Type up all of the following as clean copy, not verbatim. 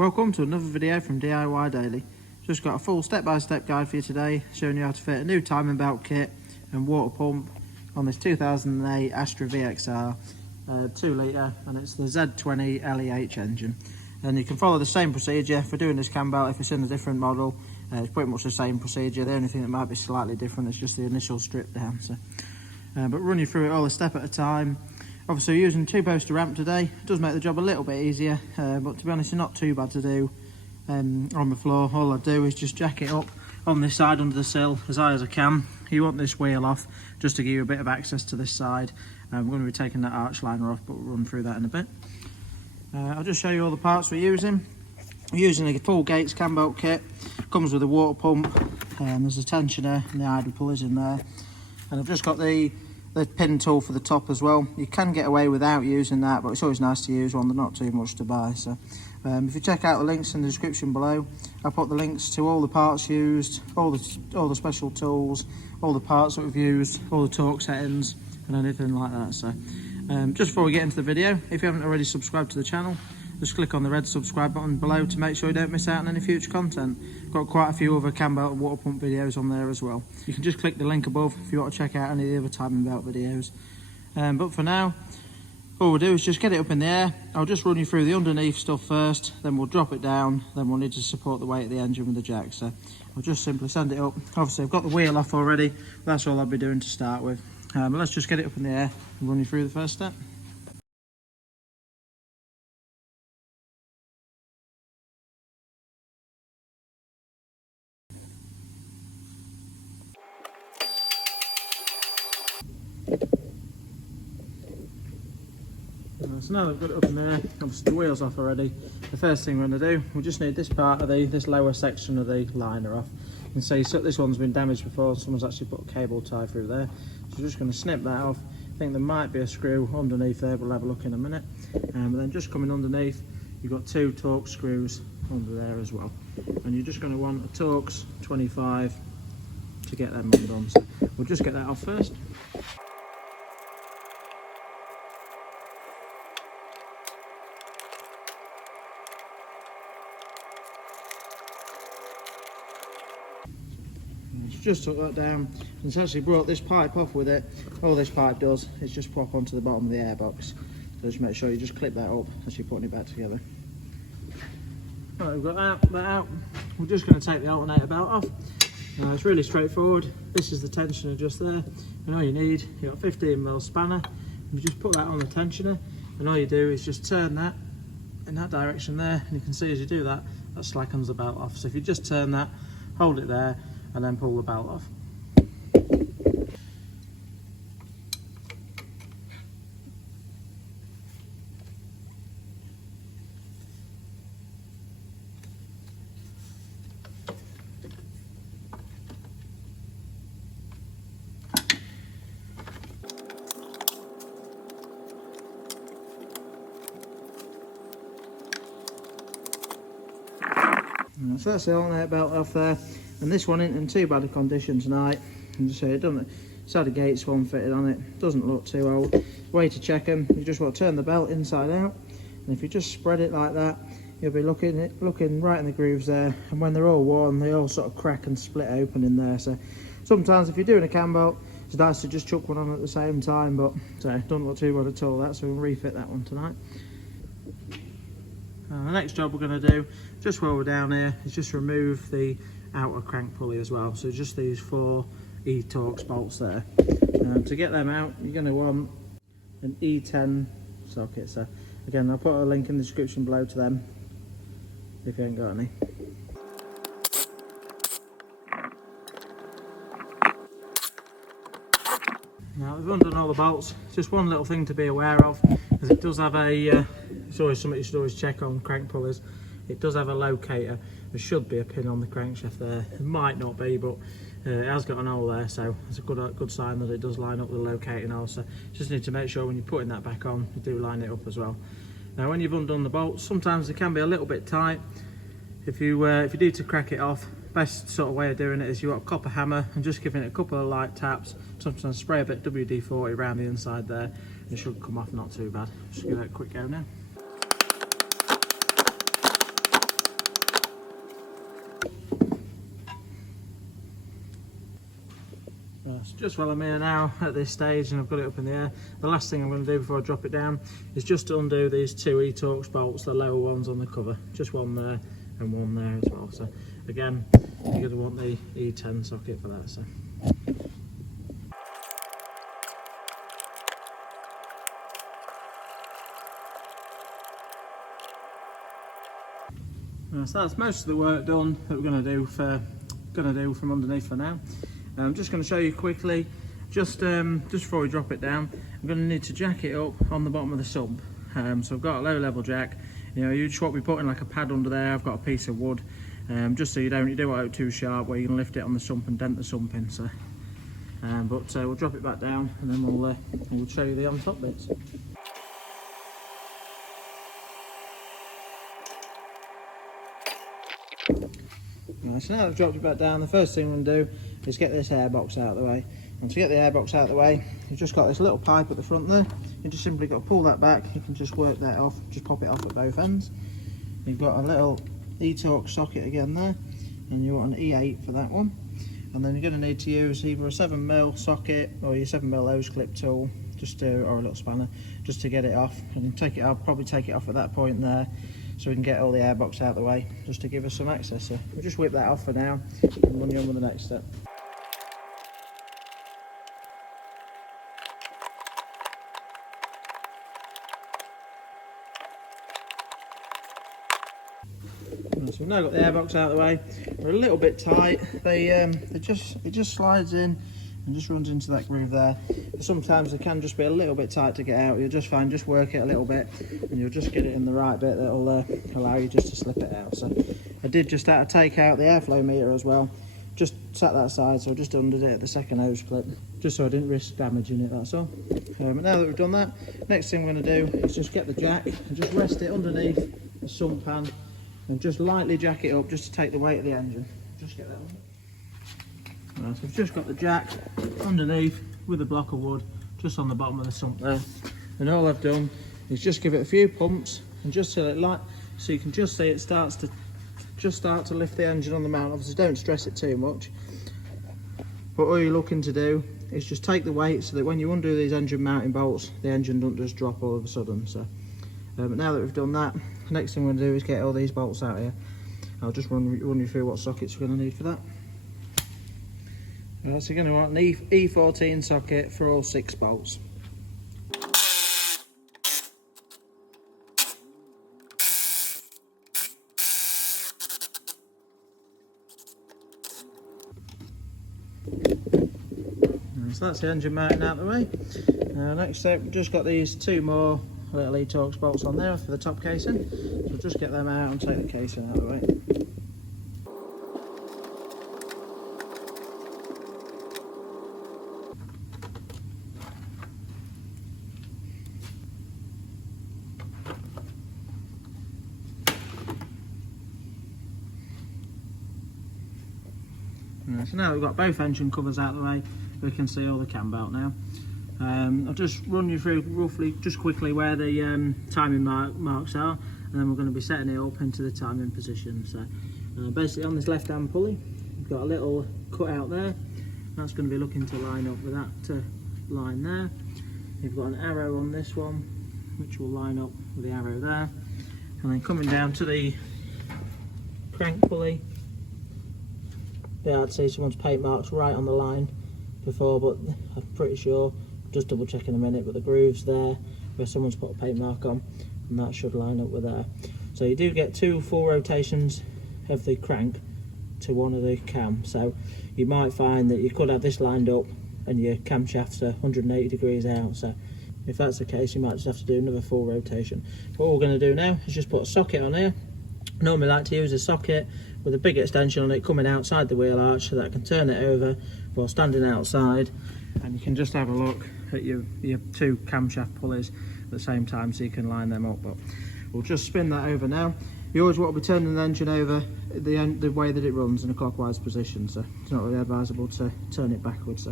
Welcome to another video from DIY Daily. Just got a full step-by-step guide for you today, showing you how to fit a new timing belt kit and water pump on this 2008 Astra VXR 2 litre, and it's the Z20LEH engine. And you can follow the same procedure for doing this cam belt if it's in a different model. It's pretty much the same procedure. The only thing that might be slightly different is just the initial strip down. But run you through it all a step at a time. Obviously we're using 2-poster ramp today. It does make the job a little bit easier, but to be honest it's not too bad to do on the floor. All I do is just jack it up on this side under the sill as high as I can. You want this wheel off just to give you a bit of access to this side. We're going to be taking that arch liner off, but we'll run through that in a bit. I'll just show you all the parts we're using. We're using a full Gates cam belt kit. Comes with a water pump, there's a tensioner and the idle pulleys in there. And I've just got the pin tool for the top as well. You can get away without using that, but it's always nice to use one. They're not too much to buy. So if you check out the links in the description below, I'll put the links to all the parts used, all the special tools, all the parts that we've used, all the torque settings and anything like that. So just before we get into the video, if you haven't already subscribed to the channel, just click on the red subscribe button below to make sure you don't miss out on any future content. Got quite a few other cam belt and water pump videos on there as well. You can just click the link above if you want to check out any of the other timing belt videos. But for now, all we'll do is just get it up in the air. I'll just run you through the underneath stuff first, then we'll drop it down, then we'll need to support the weight of the engine with the jack. So I'll just simply send it up. Obviously I've got the wheel off already, that's all I'll be doing to start with. But let's just get it up in the air and run you through the first step. So now that I've got it up in there, obviously the wheel's off already. The first thing we're going to do, we just need this part of this lower section of the liner off. You can see this one's been damaged before, someone's actually put a cable tie through there. So we're just going to snip that off. I think there might be a screw underneath there, but we'll have a look in a minute. But then just coming underneath, you've got 2 Torx screws under there as well. And you're just going to want a Torx 25 to get them undone. So we'll just get that off first. Just took that down and it's actually brought this pipe off with it. All this pipe does is just pop onto the bottom of the airbox. So just make sure you just clip that up as you're putting it back together. Right, we've got that out. We're just going to take the alternator belt off. It's really straightforward. This is the tensioner just there, and all you need, you've got a 15mm spanner. You just put that on the tensioner, and all you do is just turn that in that direction there, and you can see as you do that, that slackens the belt off. So if you just turn that, hold it there, and then pull the belt off. So that's the alternator belt off there, and this one isn't in too bad a condition tonight. And just say it's had a Gates one fitted on it, doesn't look too old. Way to check them, you just want to turn the belt inside out, and if you just spread it like that, you'll be looking right in the grooves there, and when they're all worn, they all sort of crack and split open in there. So sometimes if you're doing a cam belt, it's nice to just chuck one on at the same time, but it doesn't look too bad at all, that, so we'll refit that one tonight. The next job we're going to do, just while we're down here, is just remove the outer crank pulley as well. So just these 4 E-Torx bolts there. To get them out, you're going to want an E10 socket. So again, I'll put a link in the description below to them if you ain't got any. Now we've undone all the bolts. Just one little thing to be aware of, because it does have a it's always something you should always check on crank pulleys. It does have a locator. There should be a pin on the crankshaft there. It might not be, but it has got an hole there, so it's a good sign that it does line up with the locating hole. So just need to make sure when you're putting that back on, you do line it up as well. Now when you've undone the bolts, sometimes they can be a little bit tight. If you need to crack it off, best sort of way of doing it is you've got a copper hammer and just giving it a couple of light taps. Sometimes spray a bit of WD-40 around the inside there. It should come off not too bad. Just give it a quick go now. Right, so just while I'm here now at this stage and I've got it up in the air, the last thing I'm going to do before I drop it down is just to undo these two E-Torx bolts, the lower ones on the cover. Just one there and one there as well. So again, you're going to want the E10 socket for that. So. So that's most of the work done that we're going to do from underneath for now. I'm just going to show you quickly, just before we drop it down, I'm going to need to jack it up on the bottom of the sump. So I've got a low level jack. You know, you just want to be putting like a pad under there. I've got a piece of wood, just so you don't want it too sharp where you can lift it on the sump and dent the sump in. So, we'll drop it back down and then we'll show you the on top bits. Right, so now I've dropped it back down, the first thing I'm going to do is get this airbox out of the way. And to get the airbox out of the way, you've just got this little pipe at the front there. You just simply got to pull that back. You can just work that off, just pop it off at both ends. You've got a little E-Torx socket again there, and you want an E8 for that one. And then you're going to need to use either a 7mm socket or your 7mm hose clip tool, or a little spanner, just to get it off. And I'll probably take it off at that point there, so we can get all the airbox out of the way, just to give us some access. So we'll just whip that off for now and run you on with the next step. So we've now got the airbox out of the way. They're a little bit tight. It just slides in and just runs into that groove there. Sometimes they can just be a little bit tight to get out. You'll just find, just work it a little bit and you'll just get it in the right bit that'll allow you just to slip it out. So I did just have to take out the airflow meter as well. Just sat that side, so I just undid it at the second hose clip, just so I didn't risk damaging it, that's all. But now that we've done that, next thing we're going to do is just get the jack and just rest it underneath the sump pan and just lightly jack it up just to take the weight of the engine. Just get that one. Right, so I've just got the jack underneath with a block of wood just on the bottom of the sump there, and all I've done is just give it a few pumps and just till it light, so you can just see it start to lift the engine on the mount. Obviously don't stress it too much, but all you're looking to do is just take the weight so that when you undo these engine mounting bolts, the engine doesn't just drop all of a sudden. So but now that we've done that, the next thing we're going to do is get all these bolts out here. I'll just run you through what sockets we're going to need for that. Right, so you're going to want an E14 socket for all 6 bolts. So that's the engine mounting out of the way. Next step, we've just got these 2 more little E-Torx bolts on there for the top casing. So just get them out and take the casing out of the way. So now we've got both engine covers out of the way, we can see all the cam belt now. I'll just run you through roughly, just quickly, where the timing marks are, and then we're going to be setting it up into the timing position. So basically on this left hand pulley, we've got a little cut out there. That's going to be looking to line up with that line there. You've got an arrow on this one, which will line up with the arrow there. And then coming down to the crank pulley, yeah, I'd say someone's paint marks right on the line before, but I'm pretty sure, just double check in a minute, but the groove's there where someone's put a paint mark on, and that should line up with there. So you do get 2 full rotations of the crank to one of the cam, so you might find that you could have this lined up and your camshafts are 180 degrees out. So if that's the case, you might just have to do another full rotation. What we're going to do now is just put a socket on here. Normally I like to use a socket with a big extension on it coming outside the wheel arch, so that I can turn it over while standing outside, and you can just have a look at your 2 camshaft pulleys at the same time, so you can line them up. But we'll just spin that over now. You always want to be turning the engine over the way that it runs in a clockwise position, so it's not really advisable to turn it backwards.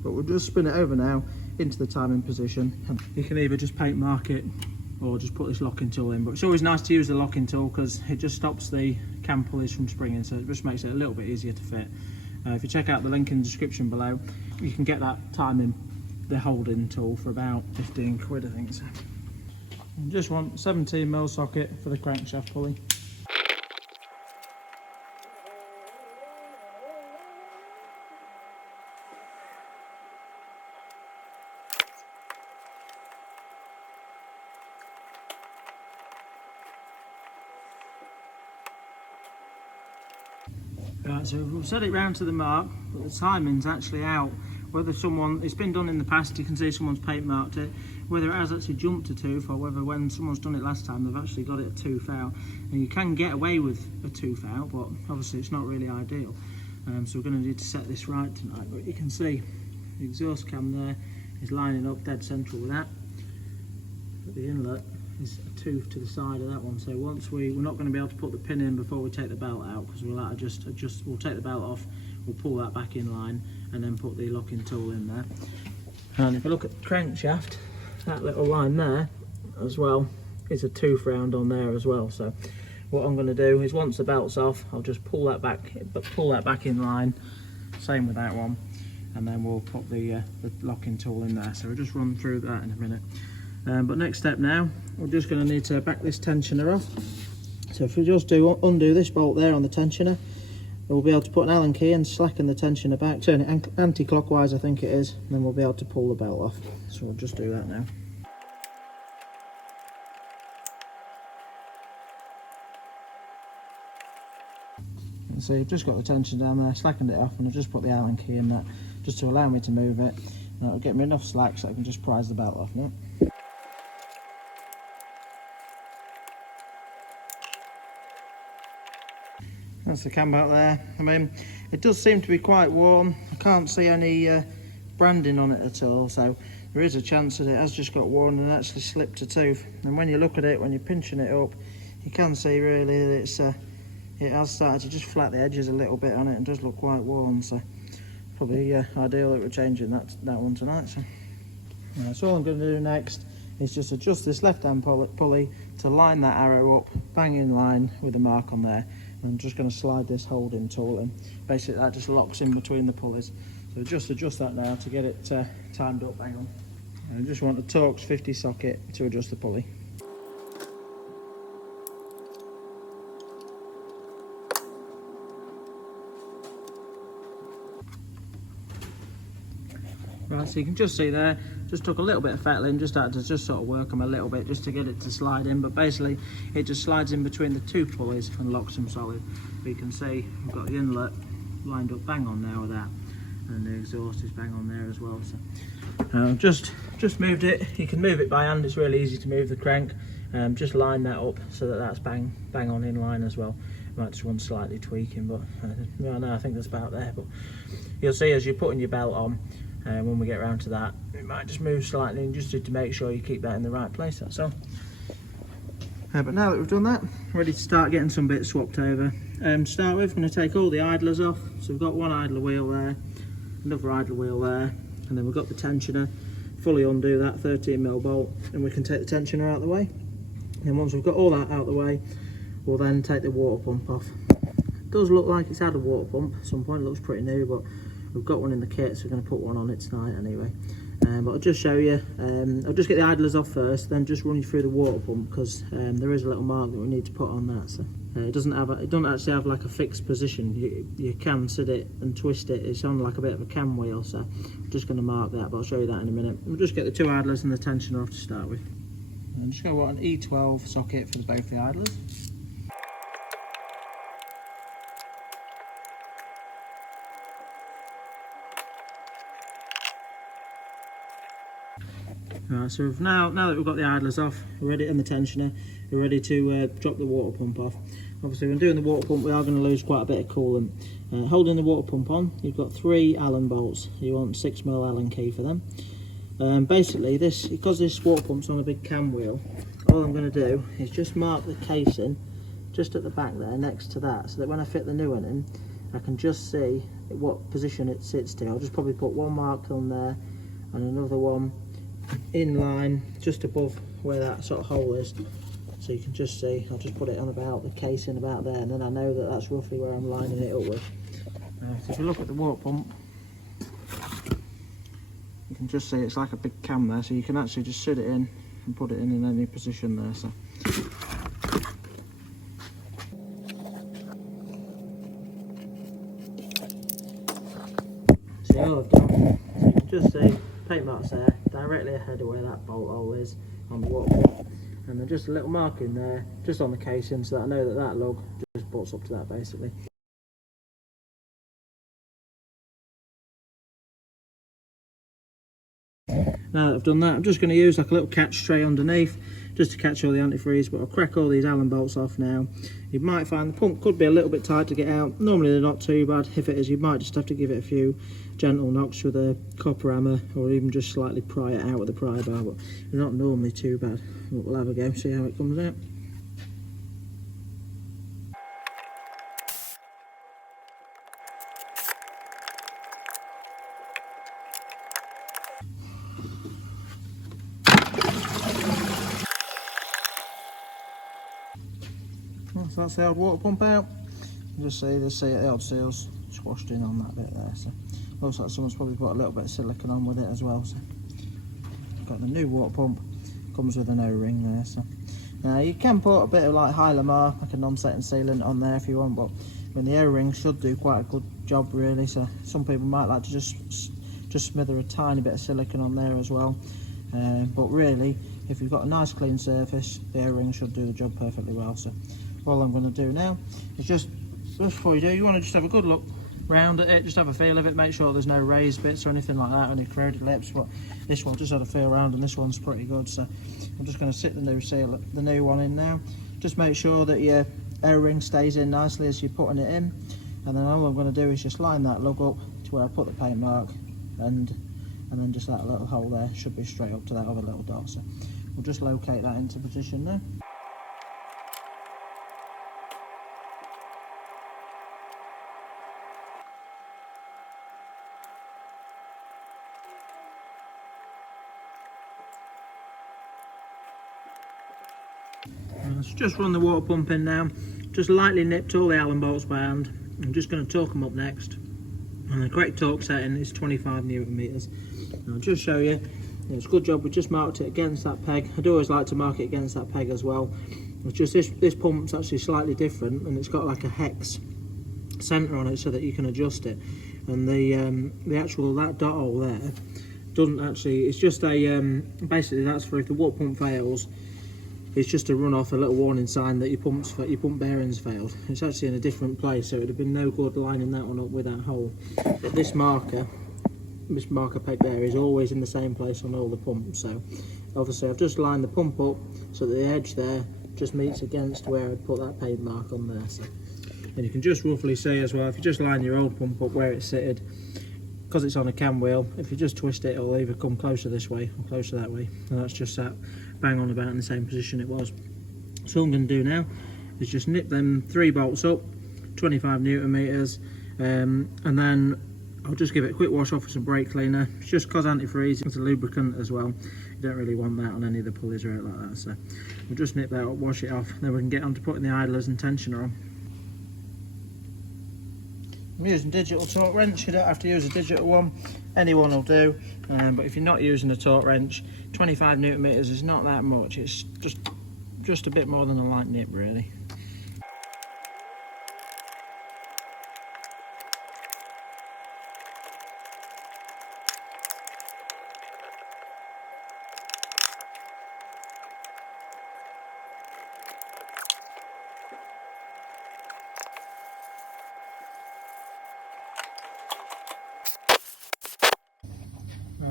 But we'll just spin it over now into the timing position, and you can either just paint mark it or just put this locking tool in. But it's always nice to use the locking tool because it just stops the cam pulleys from springing, so it just makes it a little bit easier to fit. If you check out the link in the description below, you can get that timing, the holding tool, for about 15 quid, I think so. You just want 17mm socket for the crankshaft pulley. Right, so we've set it round to the mark, but the timing's actually out. Whether it's been done in the past, you can see someone's paint marked it, whether it has actually jumped a tooth, or whether when someone's done it last time they've actually got it a tooth out. And you can get away with a tooth out, but obviously it's not really ideal. So we're going to need to set this right tonight. But you can see the exhaust cam there is lining up dead central with that. But the inlet is a tooth to the side of that one, so once we're not going to be able to put the pin in before we take the belt out, because we'll have to just we'll take the belt off, we'll pull that back in line and then put the locking tool in there. And if I look at the crankshaft, that little line there as well is a tooth round on there as well. So what I'm going to do is, once the belt's off, I'll just pull that back in line, same with that one, and then we'll put the locking tool in there. So we'll just run through that in a minute. But next step now, we're just going to need to back this tensioner off. So if we just undo this bolt there on the tensioner, we'll be able to put an Allen key and slacken the tensioner back, turn it anti-clockwise I think it is, and then we'll be able to pull the belt off. So we'll just do that now. So you've just got the tension down there, slackened it off, and I've just put the Allen key in that just to allow me to move it, and that'll get me enough slack so I can just prise the belt off now. That's the cam out there. I mean, it does seem to be quite warm. I can't see any branding on it at all, so there is a chance that it has just got worn and actually slipped a tooth. And when you look at it, when you're pinching it up, you can see really that it has started to just flat the edges a little bit on it and does look quite worn. So probably ideal that we're changing that one tonight. So all I'm going to do next is just adjust this left-hand pulley to line that arrow up, bang in line with the mark on there. I'm just going to slide this holding tool in. Basically that just locks in between the pulleys. So just adjust that now to get it timed up, bang on. And I just want a Torx 50 socket to adjust the pulley. Right, so you can just see there, just took a little bit of fettling, just had to just sort of work them a little bit just to get it to slide in, but basically it just slides in between the two pulleys and locks them solid. But you can see we've got the inlet lined up bang on there with that, and the exhaust is bang on there as well. So just moved it. You can move it by hand, it's really easy to move the crank. Just line that up so that that's bang on in line as well. Might just want slightly tweaking, but no, I think that's about there. But you'll see as you're putting your belt on, when we get around to that, it might just move slightly, and just to make sure you keep that in the right place, that's all. But now that we've done that, ready to start getting some bits swapped over. To start with, I'm going to take all the idlers off. So we've got one idler wheel there, another idler wheel there, and then we've got the tensioner. Fully undo that 13mm bolt, and we can take the tensioner out of the way. And once we've got all that out of the way, we'll then take the water pump off. It does look like it's had a water pump at some point, it looks pretty new, but we've got one in the kit, so we're going to put one on it tonight anyway. But I'll just show you, I'll just get the idlers off first, then just run you through the water pump, because there is a little mark that we need to put on that. So it doesn't actually have like a fixed position. You can sit it and twist it. It's on like a bit of a cam wheel, so I'm just going to mark that, but I'll show you that in a minute. We'll just get the two idlers and the tensioner off to start with. I'm just going to want an E12 socket for both the idlers. Right, so now that we've got the idlers off, we're ready, and the tensioner, we're ready to drop the water pump off. Obviously when doing the water pump we are going to lose quite a bit of coolant. Holding the water pump on, you've got 3 Allen bolts. You want 6mm Allen key for them. Basically because this water pump's on a big cam wheel, all I'm going to do is just mark the casing just at the back there next to that, so that when I fit the new one in, I can just see what position it sits to. I'll just probably put one mark on there and another one in line just above where that sort of hole is, so you can just see. I'll just put it on about the casing about there, and then I know that that's roughly where I'm lining it up with. So if you look at the water pump, you can just see it's like a big cam there, so you can actually just sit it in and put it in any position there. So all I've done, so you can just see paint marks there directly ahead of where that bolt hole is on the water pump, and then just a little mark in there just on the casing, so that I know that that lug just butts up to that basically. Now that I've done that, I'm just going to use like a little catch tray underneath just to catch all the antifreeze, but I'll crack all these Allen bolts off now. You might find the pump could be a little bit tight to get out. Normally they're not too bad. If it is, you might just have to give it a few gentle knocks with a copper hammer, or even just slightly pry it out with a pry bar, but they're not normally too bad. But we'll have a go, see how it comes out. So that's the old water pump out. You just see the old seals squashed in on that bit there. So looks like someone's probably put a little bit of silicone on with it as well. So got the new water pump, comes with an O-ring there. So now you can put a bit of like Hylamar, like a non-setting sealant on there if you want, but the O-ring should do quite a good job really. So some people might like to just smither a tiny bit of silicone on there as well. But really, if you've got a nice clean surface, the O-ring should do the job perfectly well. So all I'm going to do now is just before you do, you want to just have a good look round at it, just have a feel of it, make sure there's no raised bits or anything like that, any corroded lips. But this one just had a feel around, and this one's pretty good. So I'm just going to sit the new one in now. Just make sure that your O-ring stays in nicely as you're putting it in, and then all I'm going to do is just line that lug up to where I put the paint mark, and then just that little hole there should be straight up to that other little dot. So we'll just locate that into position now. Let's just run the water pump in now. Just lightly nipped all the Allen bolts by hand. I'm just going to torque them up next. And the correct torque setting is 25 Newton meters. I'll just show you. It's a good job we just marked it against that peg. I'd always like to mark it against that peg as well. It's just this pump's actually slightly different, and it's got like a hex centre on it so that you can adjust it. And the actual that dot hole there doesn't actually. It's just a basically that's for if the water pump fails. It's just to run off a little warning sign that your pump bearings failed. It's actually in a different place, so it would have been no good lining that one up with that hole. But this marker peg there is always in the same place on all the pumps. So obviously I've just lined the pump up so that the edge there just meets against where I'd put that paint mark on there. So, and you can just roughly see as well, if you just line your old pump up where it's sitted, because it's on a cam wheel, if you just twist it, it'll either come closer this way or closer that way, and that's just sat bang on about in the same position it was. So all I'm going to do now is just nip them 3 bolts up, 25 Newton meters, and then I'll just give it a quick wash off with some brake cleaner. It's just cause antifreeze, it's a lubricant as well. You don't really want that on any of the pulleys or anything like that, so we'll just nip that up, wash it off, then we can get on to putting the idlers and tensioner on. I'm using digital torque wrench. You don't have to use a digital one, any one will do, but if you're not using a torque wrench, 25 Newton meters is not that much. It's just a bit more than a light nip really.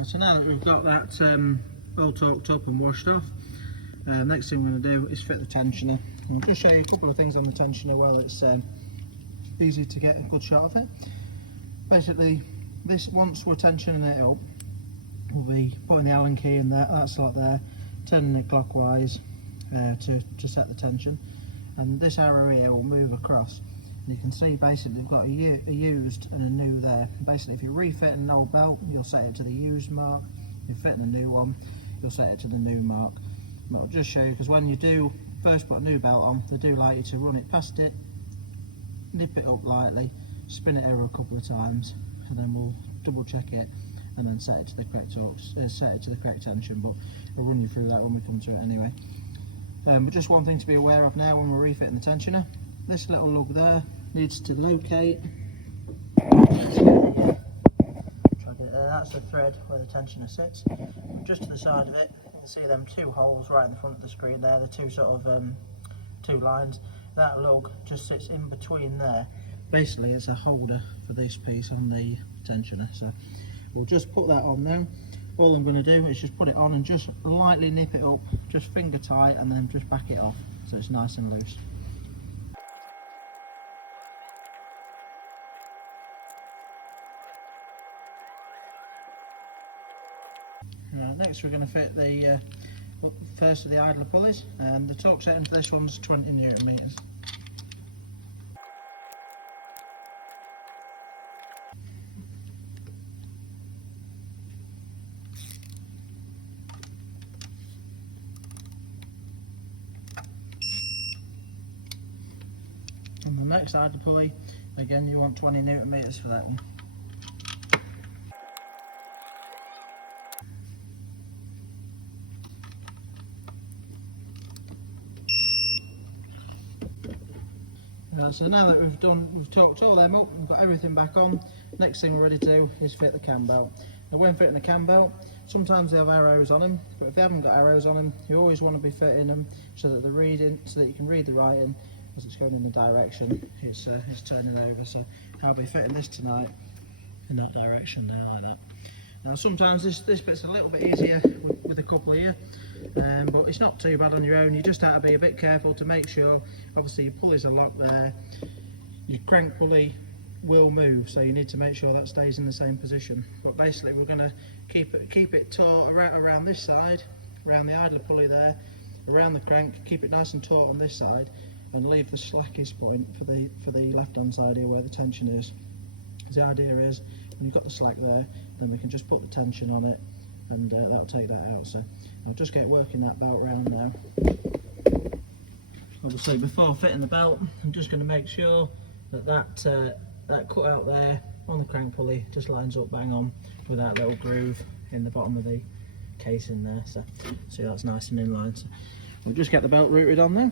So now that we've got that well torqued up and washed off, next thing we're going to do is fit the tensioner. I'll just show you a couple of things on the tensioner while it's easy to get a good shot of it. Basically, this, once we're tensioning it up, we'll be putting the Allen key in there, that slot there, turning it clockwise to set the tension, and this arrow here will move across. And you can see basically we've got a used and a new there. Basically if you're refitting an old belt, you'll set it to the used mark. If you're fitting a new one, you'll set it to the new mark. But I'll just show you, because when you do first put a new belt on, they do like you to run it past it, nip it up lightly, spin it over a couple of times, and then we'll double check it and then set it to the correct tension, but I'll run you through that when we come to it anyway. But just one thing to be aware of now when we're refitting the tensioner, this little lug there needs to locate. That's the thread where the tensioner sits. Just to the side of it, you can see them two holes right in the front of the screen there, the two sort of two lines. That lug just sits in between there. Basically it's a holder for this piece on the tensioner, so we'll just put that on now. All I'm going to do is just put it on and just lightly nip it up, just finger tight, and then just back it off so it's nice and loose. Next we're going to fit the first of the idler pulleys, and the torque setting for this one's 20 Newton meters. And the next idler pulley, again you want 20 Newton meters for that one. So now that we've torqued all them up, we've got everything back on. Next thing we're ready to do is fit the cam belt. Now when fitting the cam belt, sometimes they have arrows on them, but if they haven't got arrows on them, you always want to be fitting them so that you can read the writing as it's going in the direction it's turning over. So I'll be fitting this tonight in that direction there, like that. Now sometimes this bit's a little bit easier with a couple here, but it's not too bad on your own. You just have to be a bit careful to make sure, obviously your pulleys are locked there, your crank pulley will move, so you need to make sure that stays in the same position. But basically we're going to keep it taut around this side, around the idler pulley there, around the crank, keep it nice and taut on this side, and leave the slackest point for the left hand side here where the tension is. The idea is when you've got the slack there, then we can just put the tension on it, and that'll take that out. So I'll just get working that belt round now. Obviously before fitting the belt, I'm just going to make sure that cutout there on the crank pulley just lines up bang on with that little groove in the bottom of the casing there. So see, that's nice and in line. So we'll just get the belt routed on there.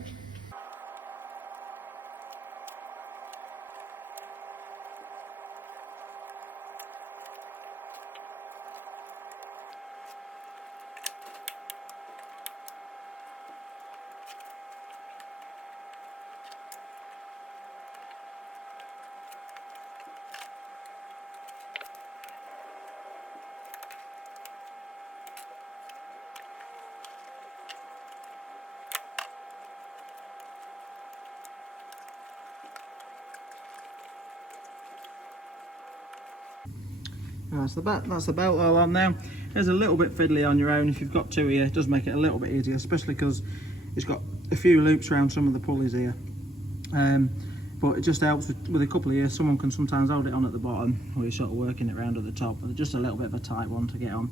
Right, so that's the belt all on now. It's a little bit fiddly on your own. If you've got two here, it does make it a little bit easier, especially because it's got a few loops around some of the pulleys here. But it just helps with a couple of here. Someone can sometimes hold it on at the bottom, or you're sort of working it around at the top, but just a little bit of a tight one to get on.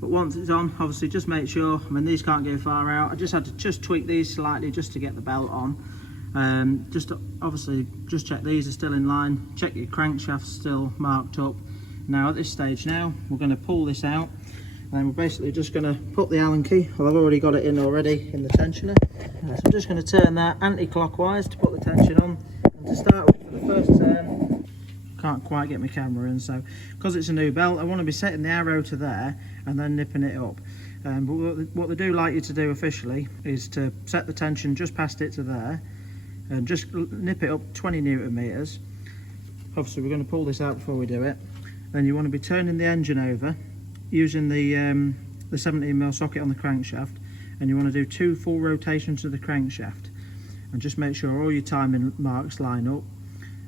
But once it's on, obviously just make sure, I mean these can't go far out, I just had to tweak these slightly just to get the belt on. Obviously just check these are still in line, check your crankshaft's still marked up. Now at this stage now, we're going to pull this out, and we're basically just going to put the Allen key, well I've already got it in already in the tensioner, so I'm just going to turn that anti-clockwise to put the tension on. And to start with, for the first turn, can't quite get my camera in, so because it's a new belt I want to be setting the arrow to there and then nipping it up. But what they do like you to do officially is to set the tension just past it to there and just nip it up 20 Newton meters. Obviously we're going to pull this out before we do it. Then you want to be turning the engine over using the 17mm socket on the crankshaft, and you want to do 2 full rotations of the crankshaft and just make sure all your timing marks line up,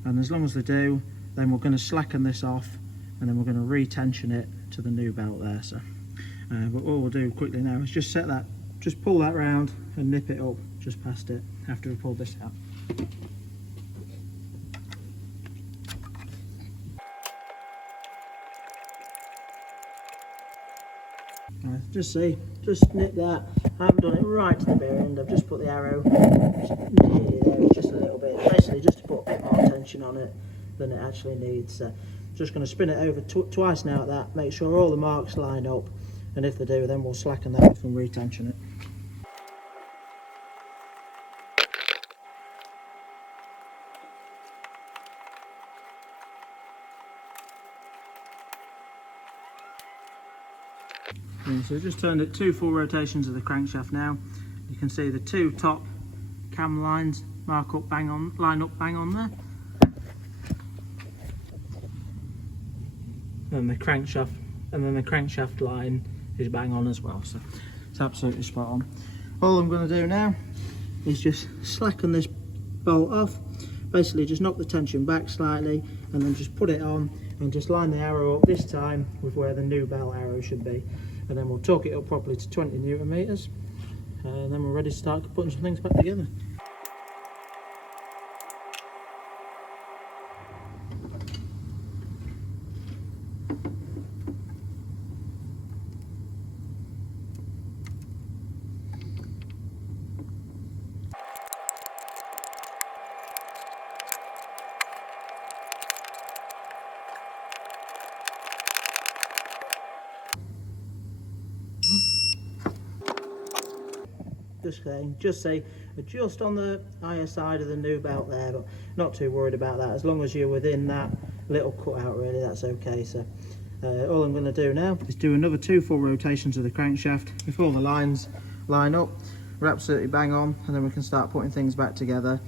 and as long as they do, then we're going to slacken this off and then we're going to re-tension it to the new belt there. So but all we'll do quickly now is just pull that round and nip it up just past it after we pull this out. Just nip that. I haven't done it right to the bare end, I've just put the arrow just nearly there, just a little bit, basically just to put a bit more tension on it, than it actually needs. So just going to spin it over twice now at that, make sure all the marks line up, and if they do, then we'll slacken that off and retension it. So I've just turned it 2 full rotations of the crankshaft now. You can see the 2 top cam lines line up bang on there. And the crankshaft line is bang on as well, so it's absolutely spot on. All I'm going to do now is just slacken this bolt off, basically just knock the tension back slightly and then just put it on and just line the arrow up, this time with where the new belt arrow should be, and then we'll torque it up properly to 20 Newton meters, and then we're ready to start putting some things back together. Just say adjust on the higher side of the new belt there, but not too worried about that. As long as you're within that little cutout, really, that's okay. So all I'm going to do now is do another 2 full rotations of the crankshaft before the lines line up. We're absolutely bang on, and then we can start putting things back together.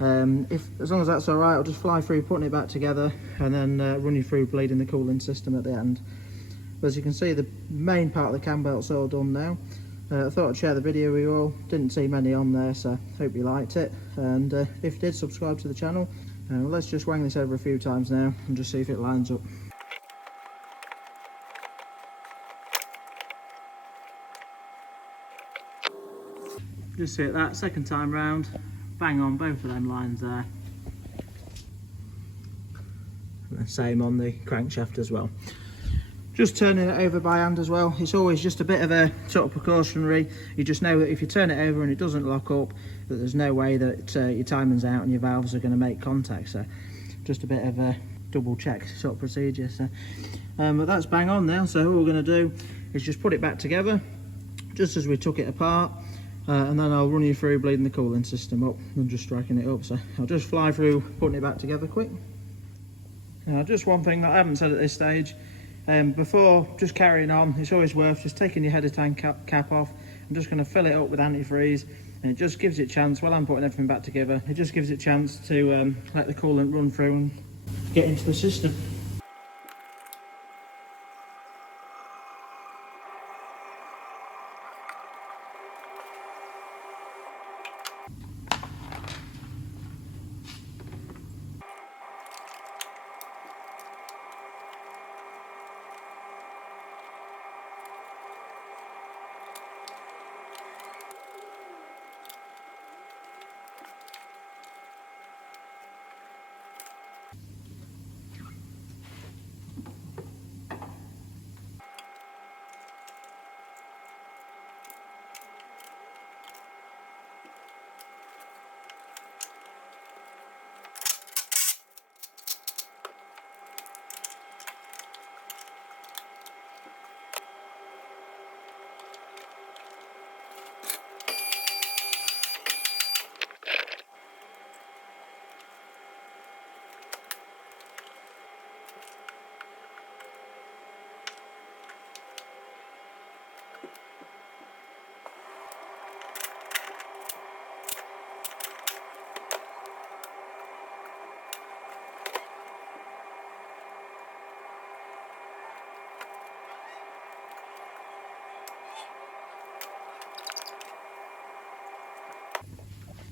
As long as that's all right, I'll just fly through putting it back together and then run you through bleeding the cooling system at the end. But as you can see, the main part of the cam belt's all done now. I thought I'd share the video with you all. Didn't see many on there, so hope you liked it. And if you did, subscribe to the channel. Let's just wang this over a few times now and just see if it lines up. Just see it that second time round, bang on both of them lines there. And the same on the crankshaft as well. Just turning it over by hand as well, it's always just a bit of a sort of precautionary. You just know that if you turn it over and it doesn't lock up, that there's no way that your timing's out and your valves are going to make contact. So just a bit of a double check sort of procedure. So but that's bang on now. So all we're going to do is just put it back together just as we took it apart, and then I'll run you through bleeding the cooling system up and just striking it up. So I'll just fly through putting it back together quick. Now, just one thing that I haven't said at this stage. Before just carrying on, it's always worth just taking your header tank cap off. I'm just going to fill it up with antifreeze, and it just gives it a chance, while I'm putting everything back together, it just gives it a chance to let the coolant run through and get into the system.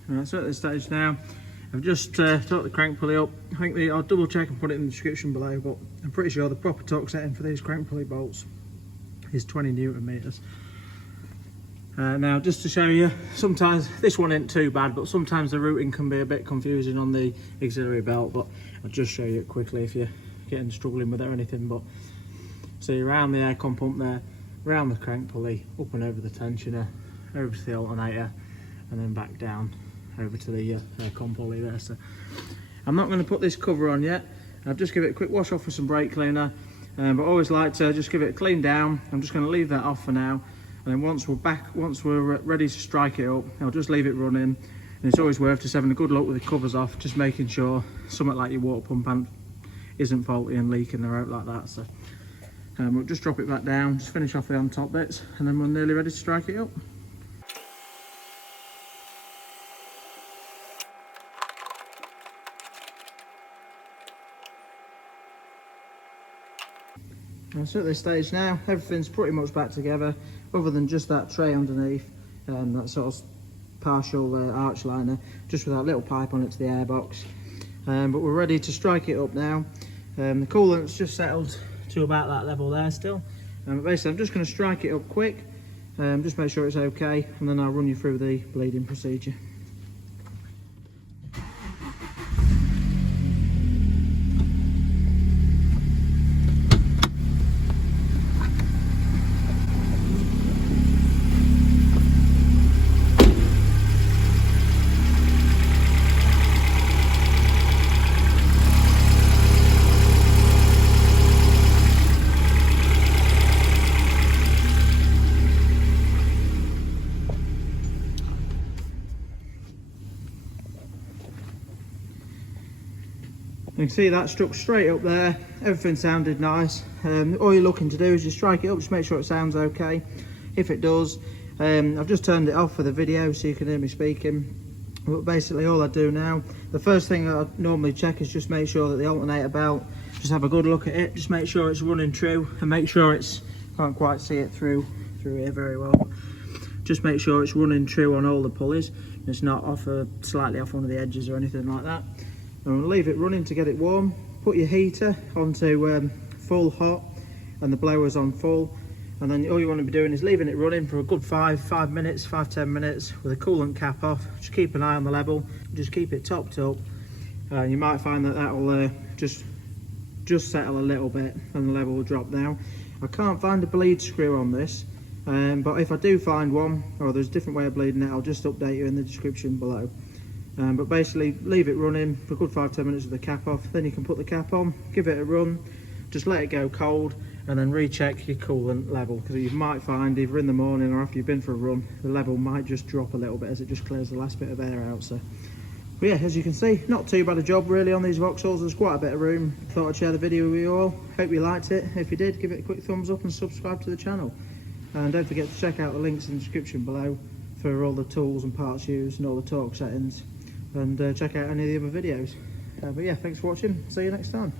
Right, so at this stage now, I've just torqued the crank pulley up. I think I'll double check and put it in the description below, but I'm pretty sure the proper torque setting for these crank pulley bolts is 20 Newton meters. Now, just to show you, sometimes this one ain't too bad, but sometimes the routing can be a bit confusing on the auxiliary belt, but I'll just show you it quickly if you're struggling with it or anything. But so you're around the aircon pump there, around the crank pulley, up and over the tensioner, over to the alternator, and then back down over to the aircon pulley there. So I'm not going to put this cover on yet, I'll just give it a quick wash off with some brake cleaner, but I always like to just give it a clean down. I'm just going to leave that off for now, and then once we're ready to strike it up, I'll just leave it running. And it's always worth just having a good look with the covers off, just making sure something like your water pump isn't faulty and leaking the out like that. So we'll just drop it back down, just finish off the on top bits, and then we're nearly ready to strike it up. So at this stage now, everything's pretty much back together, other than just that tray underneath, that sort of partial arch liner, just with that little pipe on it to the airbox. But we're ready to strike it up now. The coolant's just settled to about that level there still. But basically I'm just going to strike it up quick, just make sure it's okay, and then I'll run you through the bleeding procedure. You can see that struck straight up there, everything sounded nice. All you're looking to do is just strike it up, just make sure it sounds okay. If it does, I've just turned it off for the video so you can hear me speaking. But basically all I do now, the first thing I normally check is just make sure that the alternator belt, just have a good look at it, just make sure it's running true, and make sure it's, can't quite see it through here very well, just make sure it's running true on all the pulleys, it's not slightly off one of the edges or anything like that. And we'll leave it running to get it warm. Put your heater onto full hot and the blowers on full, and then all you want to be doing is leaving it running for a good 5-10 minutes with the coolant cap off. Just keep an eye on the level, just keep it topped up. You might find that will just settle a little bit and the level will drop. Now I can't find a bleed screw on this, but if I do find one, or there's a different way of bleeding it, I'll just update you in the description below. But basically leave it running for a good 5-10 minutes with the cap off, then you can put the cap on, give it a run, just let it go cold, and then recheck your coolant level, because you might find either in the morning or after you've been for a run, the level might just drop a little bit as it just clears the last bit of air out. So, but yeah, as you can see, not too bad a job really on these Vauxhalls. There's quite a bit of room. Thought I'd share the video with you all. Hope you liked it. If you did, give it a quick thumbs up and subscribe to the channel, and don't forget to check out the links in the description below for all the tools and parts used and all the torque settings, and check out any of the other videos. But yeah, thanks for watching, see you next time.